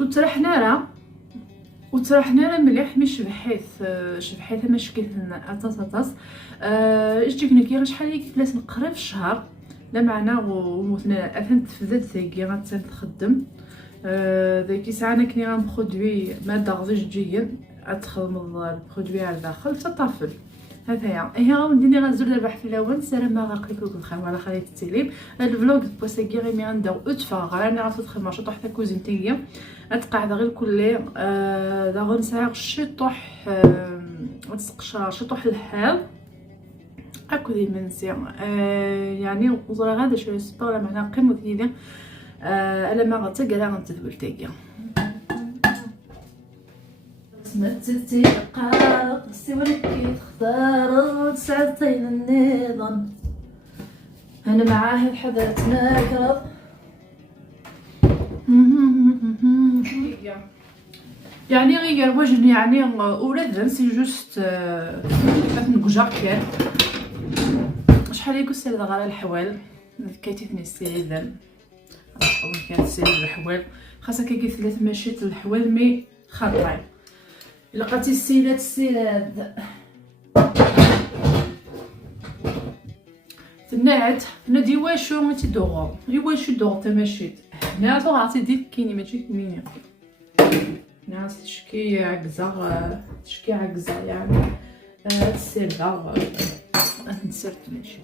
وطرحنا راه مليح مش شبحيت ماش كيتنا اطاس. اش كنا كي شحال هي كيفلاس نقرا في الشهر لا معنى ومثنا افهم تفزت ثقي غتخدم. داكي ساعه انا كني غنبرودوي ماده غزجيا ادخل البرودوي على داخل تطافل. هذايا هي غندير غنزول دابا في الاول سير ما غنقلك الخير على خليت التليب الفلوق بوساكي غير مي غنداو اتفاغ انا غتدخل مع شطوح تا كوزين تاهي غتقعد غير كل دا غنساغ شطوح غتسقشر شطوح الحال اكو دي منسي يعني وزرا غادا شويه سبا ولا معنا قيمه ديالي الا ما غتقرا غنتذبل تاهي سمعتي قاق سوى كي تختار ساعتين النظام انا معاه حضرت ناكرض يعني غير وجن يعني ولاد سي جوست نكجا كان شحال يكون سير غير الحوال كيتيتني السيدان كانت سير الحوال خاصك كي ثلاث ماشيت الحوال مي خاطرين لقيتي السيلاد تنعت نادي واشو انت دوغ يواشو دوغ تمشيت هنا تو عرفتي ديك كاينه ماشي كمينه ناس تشكي عكزه يعني السيلة نسرت ماشي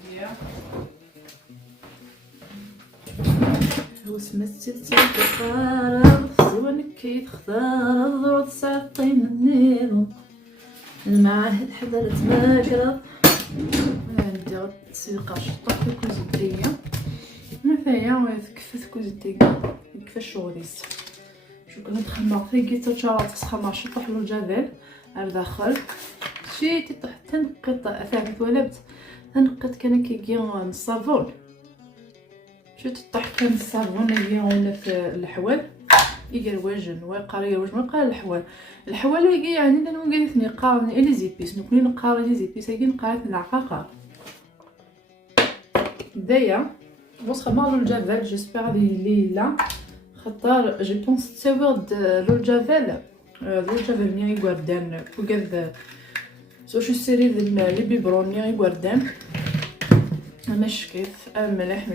وسمتي تختار زوانك كي تختار الضوء ساعتين النظام المعاهد حضرت ماكرة عندي تسيقا شطوح في كوزيتية مثلا تكفت كوزيتية يكفى الشغليس شو كنا دخلنا في تشارات تسخن شطوح الجبل على داخل شي تنقط ثابت ولبت تنقط كان كيجي الصابون شو تطيح كان الصابون اللي ولا في الحوال يقال واجن ويقاري واش ما قال الحوال يجي يعني انا قالتني قارني لي زيبيس نكوني نقاري لي زيبيس يجي نقاري العقاقه دايا واش خمار الجبل جيسبر لي لا خطر جو بونس تساود لو الجبل ني غوردان وكذا سو شو سيري لي بيبرون ني غوردان ماشي كيف مليح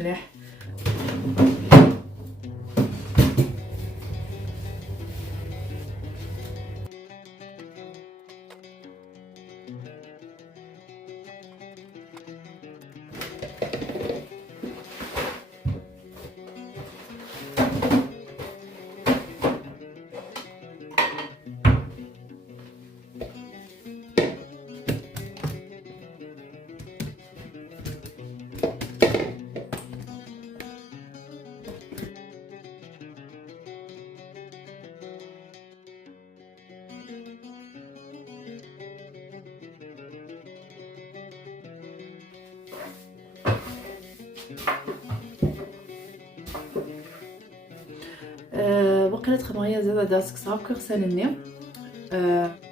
بقيت خمريه زاده داسك صافي غسالني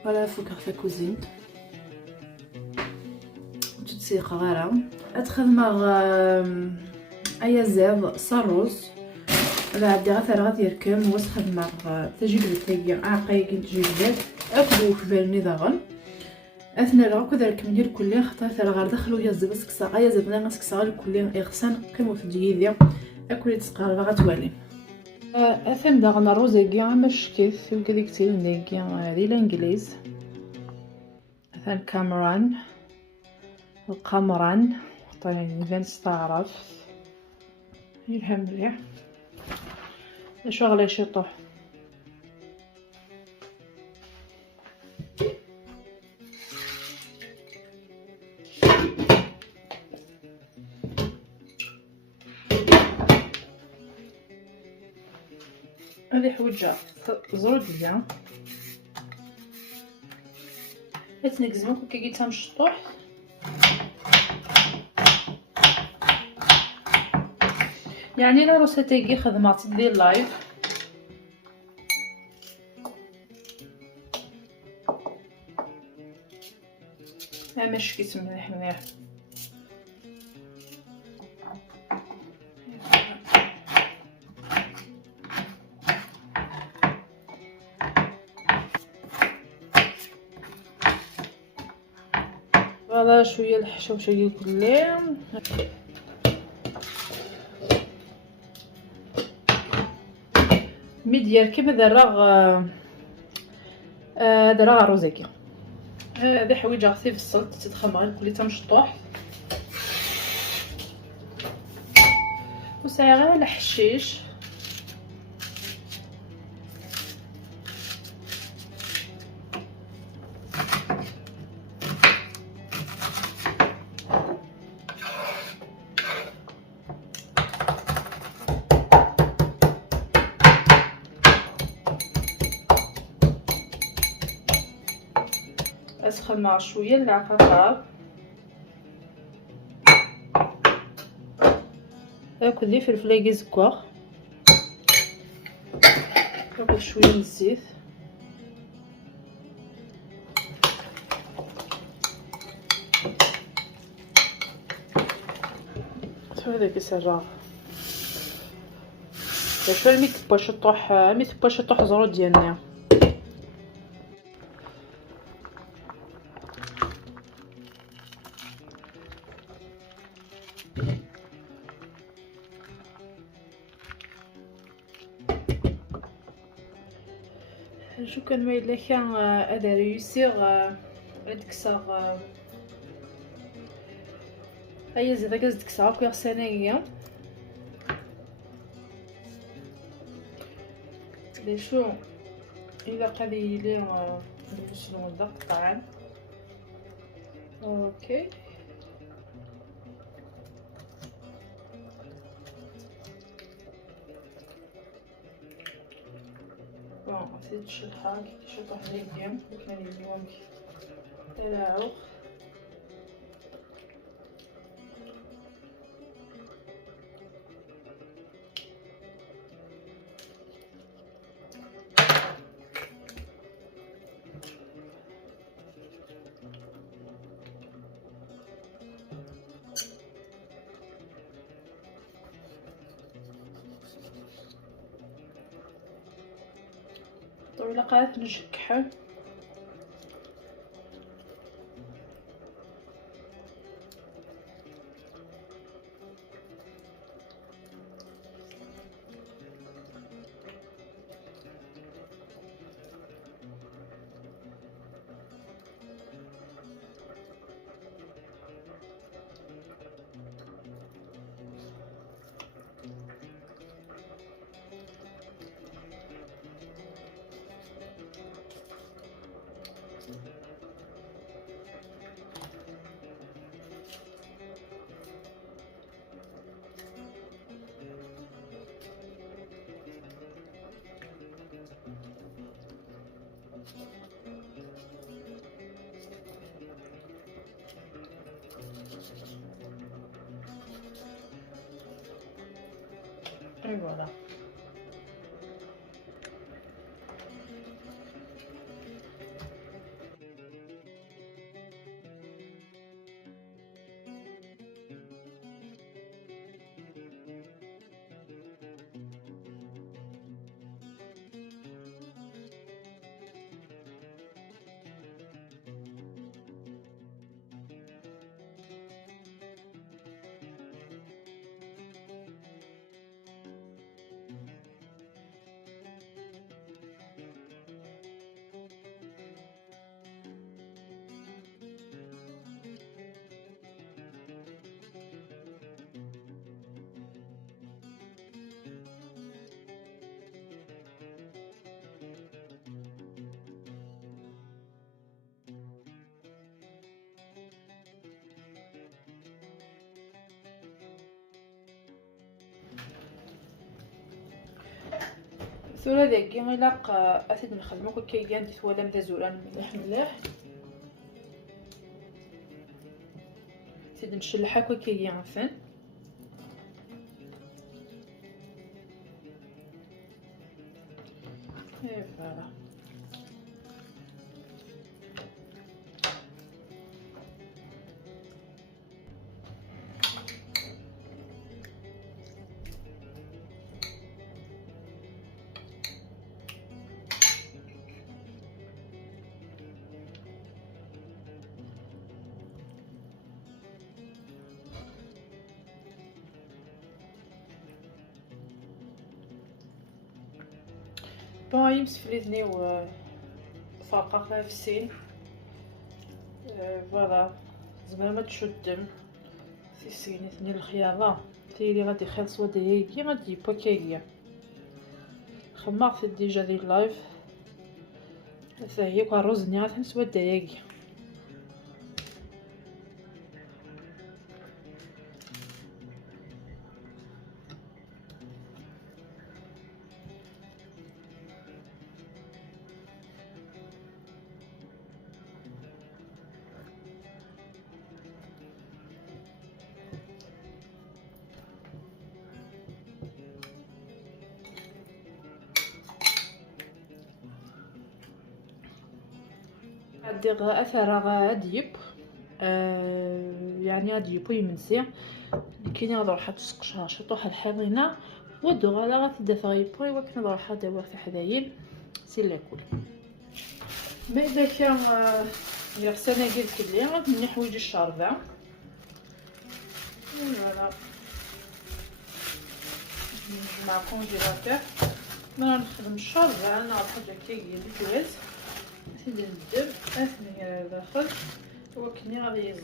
ولا فوكر في كوزين تتسيق غير اتخدم ايا زاد صاروز بعد غير يركم وسخدم تجيب التاقي عاقي كنت تجيب زاد اكلو في بالني داغن اثناء العقد ذلك من ديال كلين خطر ثرى غير دخلوا يا زبس كسا يا زبنا غاس كسا الكلين اغسان قيمو في ديالي اكل تسقار غتوالي اثن داغن روزيكي ماش كيف وكذيك تيلنيكي هذه الانجليز اثن كامران القمران طيب فين استعرف يرحم مليح شغله شطوح هذه حوجه زروديه تنقزمو كي جيتها مشطوح يعني لا روسا تاقي خدمات ديال لايف ماشي كيت مليح فوالا شويه الحشوشه كلي. ميديال كيما دراغ روزيكي. هذه حويجه غسي في السلط تتخمر كلي تمشطوح وسايا غير الحشيش. اسخن مع شويه العقاقير هاكل لي فلفله زكوار هاكل شويه من الزيت هذاك يسرع شويه ميت باشطوح زرو ديالنا. شو كان ما إلا كان هذا ريوسيغ دكسا هيا زيدا كاز دكسا كويغ سنايا لي شو إلا قادي لي شنو نبدا الطعام. اوكي بون نسيت الشلحة كي شطح لي بيان كان اليوم تلاعوق. طويلة قاعدة نشكحو اي فوالا. ثورة داكي غيلاق أسيد نخدمو كي كان تتوالى مدا زوران مليح مليح سيد نشلحها كي غنفن اي فوالا. بون يمسفليتني و فرقة في السين. فوالا زعما ما تشدم في السين ثني الخيارة تيلي غادي يخلصوا ديالي غادي بوكيليا خماغ ديجا ديال اللايف حتى هي كون الرز غادي نسوى ديالي. غادي اثر غادي يب يعني غادي يبوي منسي كاين غادي نروح تسقشها شطوح الحامينه ودو غالا غتبدا فغيبوي وكنا نروح دابا في حدايل سي لاكل. ما اذا كان يغسلنا ديال الكليه غادي نحويج الشاربه فوالا نجمع كونجيلاتور ما نخدم الشاربه انا حاجه كي كويس نزيد الدب اثني داخل وكني غادي يزيد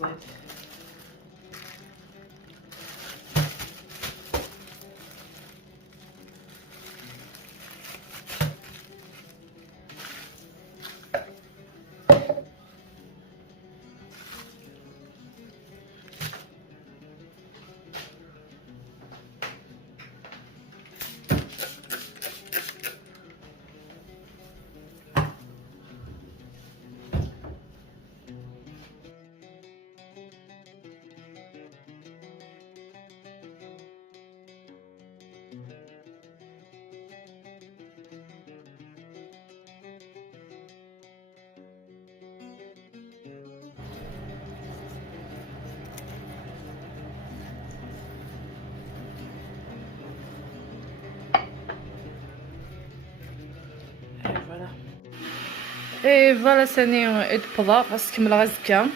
اي فوالا ساني اد بلا غاس كمل غازكا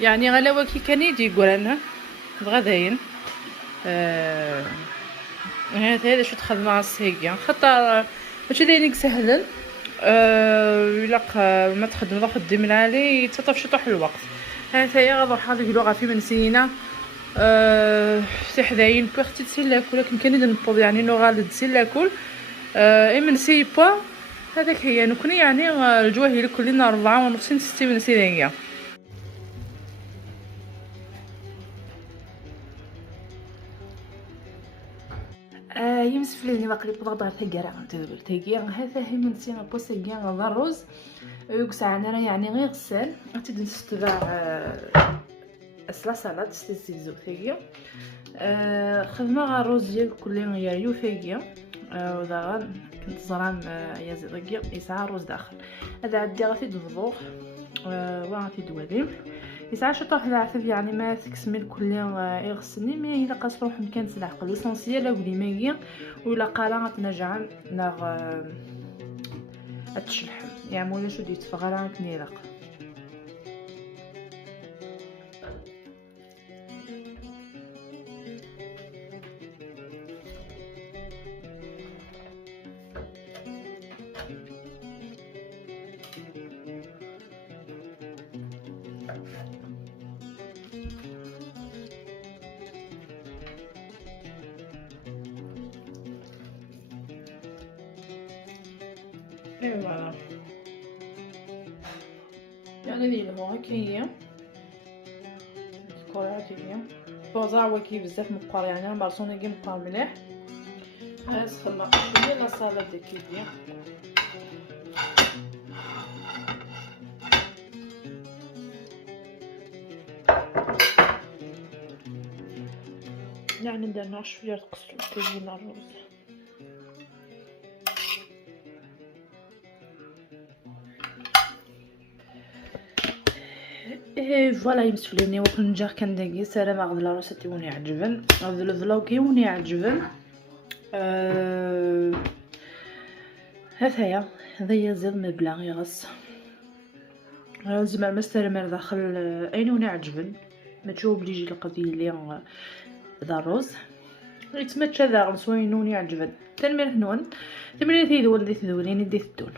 يعني غلا وكي كان يدي يقول انا غداين هذا شو تخدم مع السيقيا خاطر ماشي دايرينك سهلا الا ما تخدم روح خدم العالي تطف شطح الوقت هذا هي غنروح هذيك اللغه في منسينا في حداين بوختي تسلاك ولكن كان نبوض يعني نو غالد تسلاكل اي منسي با هذاك هي نكوني يعني الجواهي كلنا 4.5 6 من سيدانية. يمسف لي باقي بضغط على ثقيرة ثقيرة هذا هي من سينا بوسيغيان غدا الرز يوكسع انا يعني غير غسال غتبدا تستبع اسلا سلطه تستزيزو ثقيا خدمه غا الرز ديال كل يو ثقيا وذا كنت زران يا زيدقيا يسعى الرز داخل هذا عندي غادي تفضوخ وغادي دواليم يسعى شطوح العفاف يعني ما تكسمل كل يغسلني مي الا قاس روح مكان تلعق ليسونسيال ولا ماغي ولا قالا غتنجع ناغ اتشلح يعني مولا شو ديت فغالا كنيرق اي فوالا يعني لي هو هكايا الكرات هي بوزع وكي بزاف مقار يعني مرسوني كي مقار مليح غنسخن شويه لا صاله ديال كيدير يعني درنا شويه تقصلو كيجي الرز ايه فوالا يمسفليني وكل نجاح كان داكي سلام غد لا روسيتي وني عجبن غد الفلوكي وني عجبن هذايا هذايا زيد مبلغ يغص زعما مستلم داخل اين وني عجبن ما تشوف بلي يجي القضيه اللي ذا الرز يتمتى ذا غلس وينون يعجبد تنمير نون تمرين تيدول دي تدولين دي تدول